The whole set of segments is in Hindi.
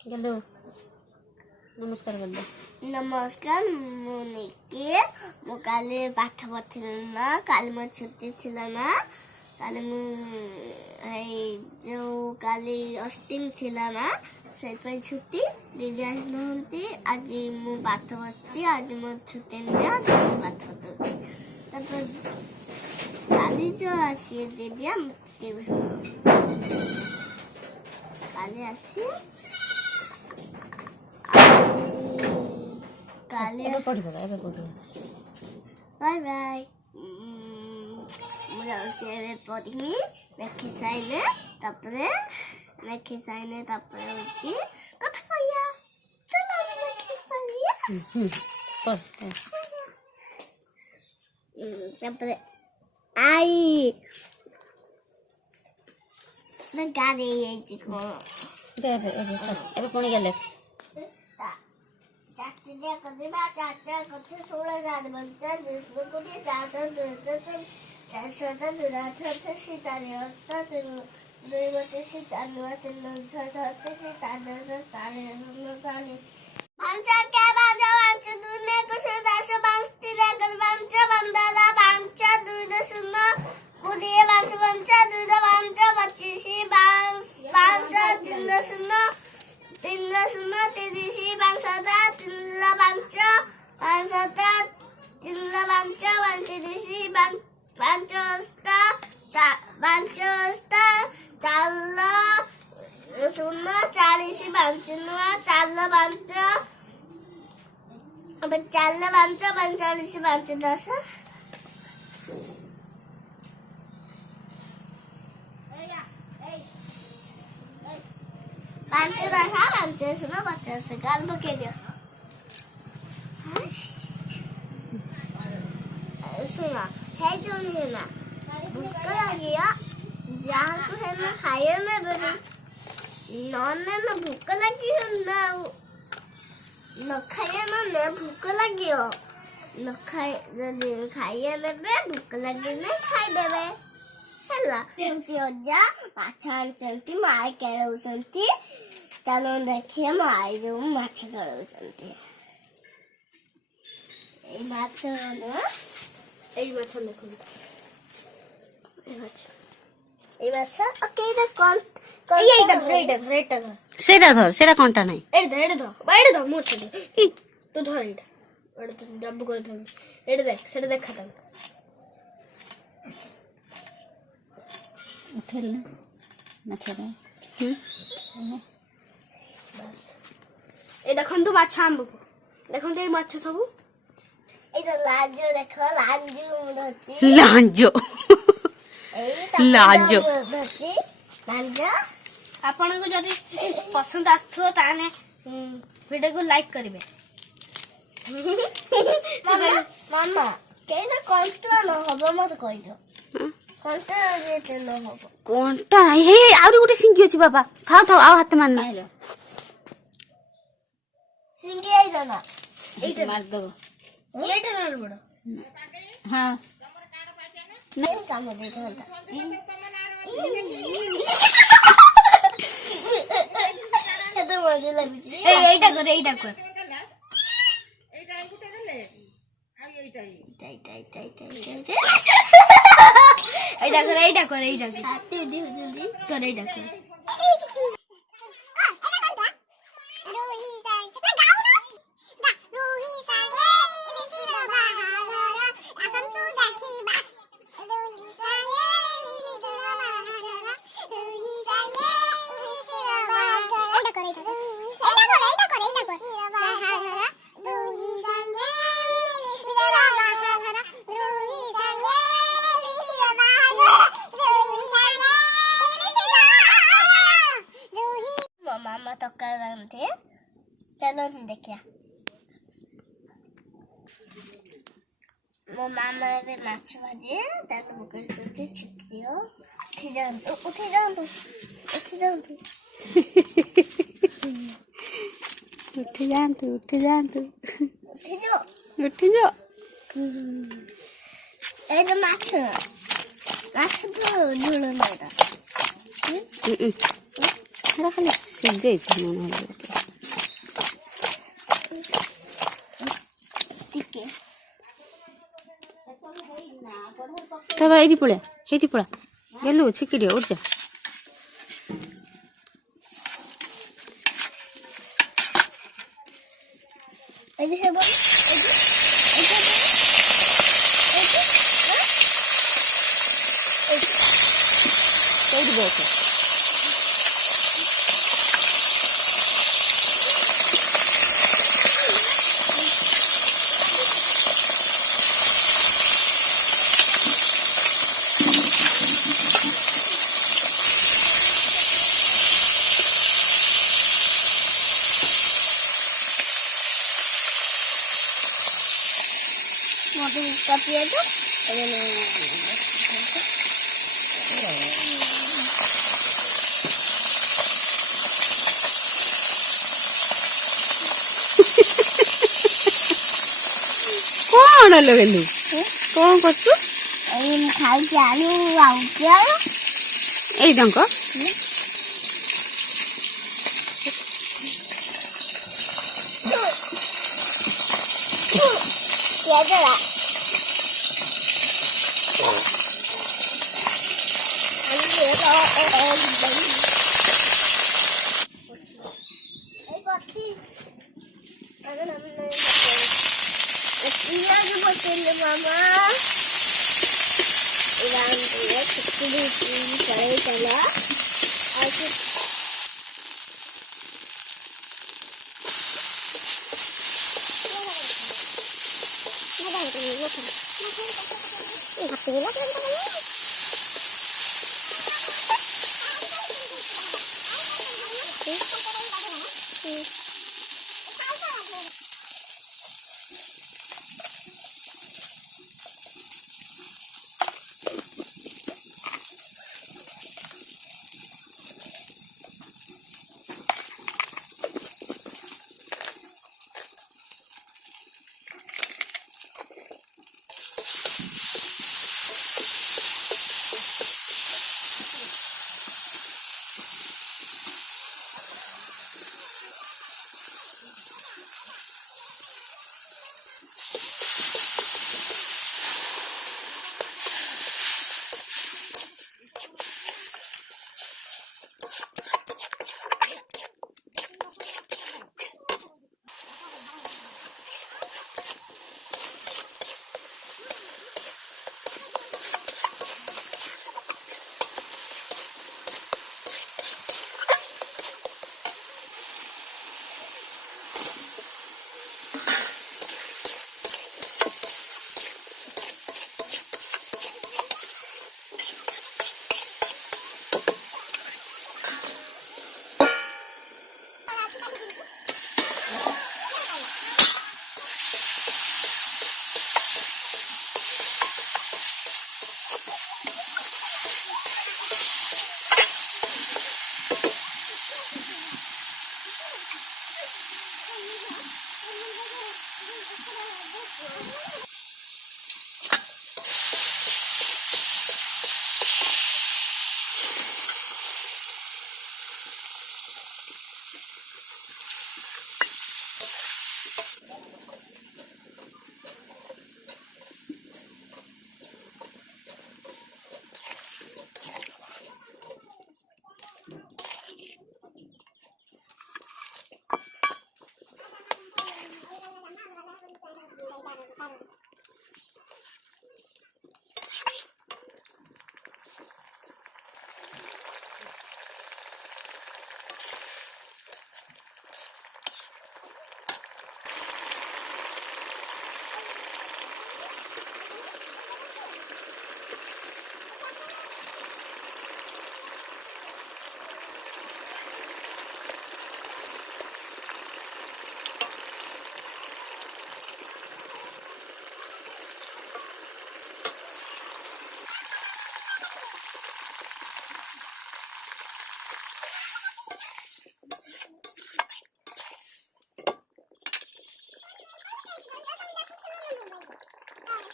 गल्लो नमस्कार गल्लो नमस्कार मुनिके मु काली पाठ पढ़िल ना काली मो छुट्टी थिला ना काली मु जो काली अष्टमी थिला ना से पे छुट्टी दीदी आसनती आज मु पाठ पढ़ी आज मो छुट्टी नहीं पाठ पढ़ी तब काली जो आसी दीदी हम काली आसी एबे पढ़िबो बाय बाय मुझे उसे पढ़ी रखी साइने तपरे रखी साइने तपरे उची कथा पया चलो रखी पया पढ़ तपरे आई ना गाड़ी ये देखो दे एबे कोनी गेले चाचा कदे बा चाचा कथे 16,000 बच्चा दूसरे को दिए 400 से चारे हफ्ता दुई बच्चे से चार से पंचा क्या बाजा पंच दुने को से 10 5 3 कर पंचा बंदाला पंचा दुई दशुना कुदिए पंचा दुई द पंचा 25 5 3 दशुना 3 दशुना 30 5 3 पंचा 5 3 पंचा 35 5 शून्य 40 5 नुआ 4 5 अब 4 5 45 5 10 5 10 5 शून्य 50 गाल बके दियो सुना है जो नहीं ना भूख लगी जहाँ को है ना खाए में बेबी नॉन ना भूख लगी है ना न खाए ना भूख लगी हो न खाए जल्दी खाए ना बे भूख लगी नहीं खाई देवे हेला तुमची अज्जा माछान चंती मार केळू चंती चलो देखिए मार जो माछ केळू चंती ए माछ ना এই মাছ দেখো এই মাছ ওকে এটা কোন এইটা ধর এটা ধর সেটা কোনটা নাই এটা ধর বাইরে ধর মোর সাথে এই তো ধর এটা ওটা তো ডাব্বু করে ধর এটা দেখ সেটা দেখ খাতা উঠেল না মাছটা বাস এই দেখুন তো মাছ আনবো দেখুন তো এই মাছ সব এটা লাঞ্জো দেখো লাঞ্জো মুড়ছি লাঞ্জো লাঞ্জো মুড়ছি লাঞ্জো ଆପଣଙ୍କୁ ଯଦି ପସନ୍ଦ ଆସୁଥିବ ତାହେଲେ ଭିଡିଓକୁ ଲାଇକ୍ କରିବେ ମାମା କେଇନା କଣ୍ଟା ନ ହବ ମତେ କହିଦିଅ କଣ୍ଟା ଯେତେ ନ ହବ कोनटा नाही हे आउरी गुटे सिंगी अछि बाबा खाओ खाओ आउ हाथ मारना सिंगी आइलो ना एटा मार दबो एटा ना बड़ हां नहीं काम दे तो केते मजा लागुची एटा कर एटा अंगुठा देले आ एटा एटा कर हाथी दी जल्दी कर एटा कर मामा तो कर रहे थे चलो देखिए मो मामा रे माछ भाजे दाल बकर चोटी छिक दियो उठी जाओ उठी जाओ उठी जाओ ए जो माछ ମାଛ ଝୋଳ ନୁହେଁ ସେଟା ଖାଲି ସିଝେଇଛି ମନେ ହବ ଟିକେ ତା ବା ଏଇଠି ପଳା ହେଇଠି ପଳା ଗେଲୁ ଛିକିଡ଼ି ଉଠା ଏଇଠି ହେବ ସେଇଠି ବସ ମତେ କାଟିଏ ତ କଣ ଲୋ ଗେଲୁ କଣ କରୁଛୁ ଏଇ ମୁଁ ଖାଉଛି ଆଳୁ ଆଉ ପିଆଜ ଏଇ ଡଙ୍କ ପିଆଜ ପିଆଜ ପକେଇଲେ ମାମା ରାନ୍ଧିଲେ ଛୁଟି ଚଳେଇ ଚାଲ ଆଉ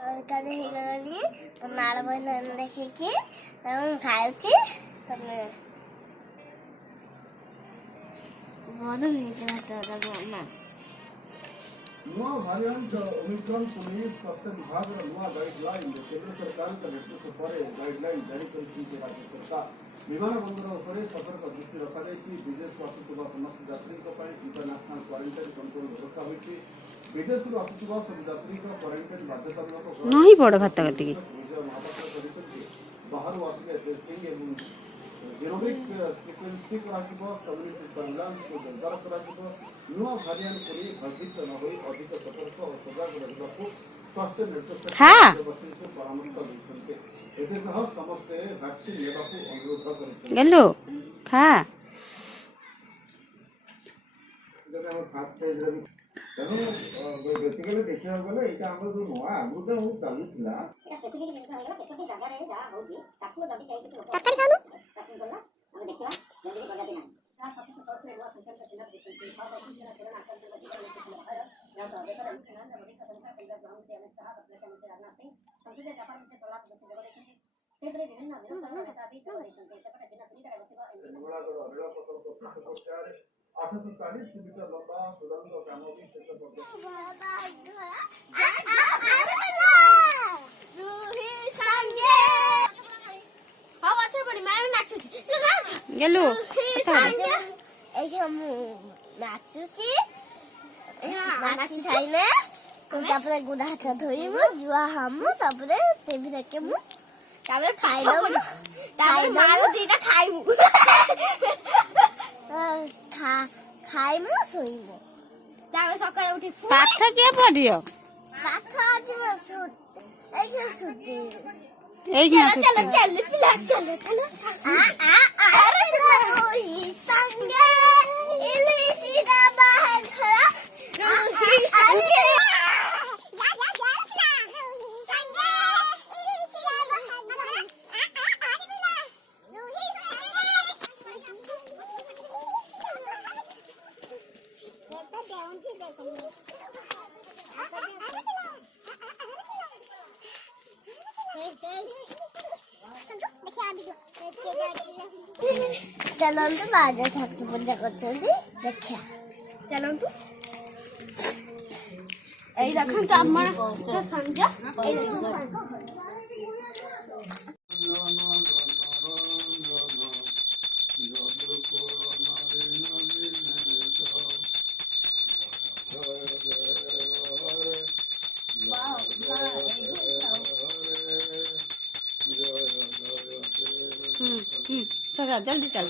ତରକାରୀ ହେଇଗଲାଣି ନାଳ ବହିଲାଣି ଦେଖିକି ମୁଁ ଖାଉଛି ତମେ ଗରମ ହେଇଯିବ ମାମା नूआ भारियांट ओमिक्रॉन पुलिस स्वास्थ्य विभाग नूआ गाइडलाइन केंद्र सरकार नेतृत्व पर गाइडलाइन जारी कर राज्य सरकार विमान बंदर पर सतर्क दृष्टि रखा विदेश आसुवा समस्त यात्री इंटरनेशनल क्वारेंटाइन कंट्रोल व्यवस्था होती विदेश आसुवा सब यात्री क्वारेंटाइन बाध्यतामूलक नहीं पड़ भात कति बाहर आसिले टेस्टिंग एवं जेरोमिक सिक्वेंसिंग कम्युनिटी सर्विलांस को जोरदार नुआ भारियांट को भयभीत न हो अधिक सतर्क और सजग रहा स्वास्थ्य निर्देशक परामर्श देते समस्ते वैक्सीन लेवा अनुरोध कर गलो खा तेणु बेसिकली देखा गले यहाँ आम जो नुआ आगुटा बहुत चलुला $840 मीटर लंबा सुरंग काम भी शेष गलो नाचुची नाची साइने तापरे गुदा हाथ धोइमु जुआ हमु तापरे टीवी देखिमु तापरे खाइलमु तापरे मारो दीटा खाइमु खाइमु सोइमु तापरे सकाळे उठी पाठ के पढ़ियो पाठ आज छुट्टी ए चलो पिला चलो अरे रोही संगे इलिसी दा बाहर खड़ा रोही संगे चलନ୍ତୁ ବାଜା ଠାକୁର ପୂଜା କରୁଛନ୍ତି ଦେଖିଆ ଚଲନ୍ତୁ ଏଇ ଦେଖନ୍ତୁ ଆମର ସଞ୍ଜ ଏଇ चल जल्दी चल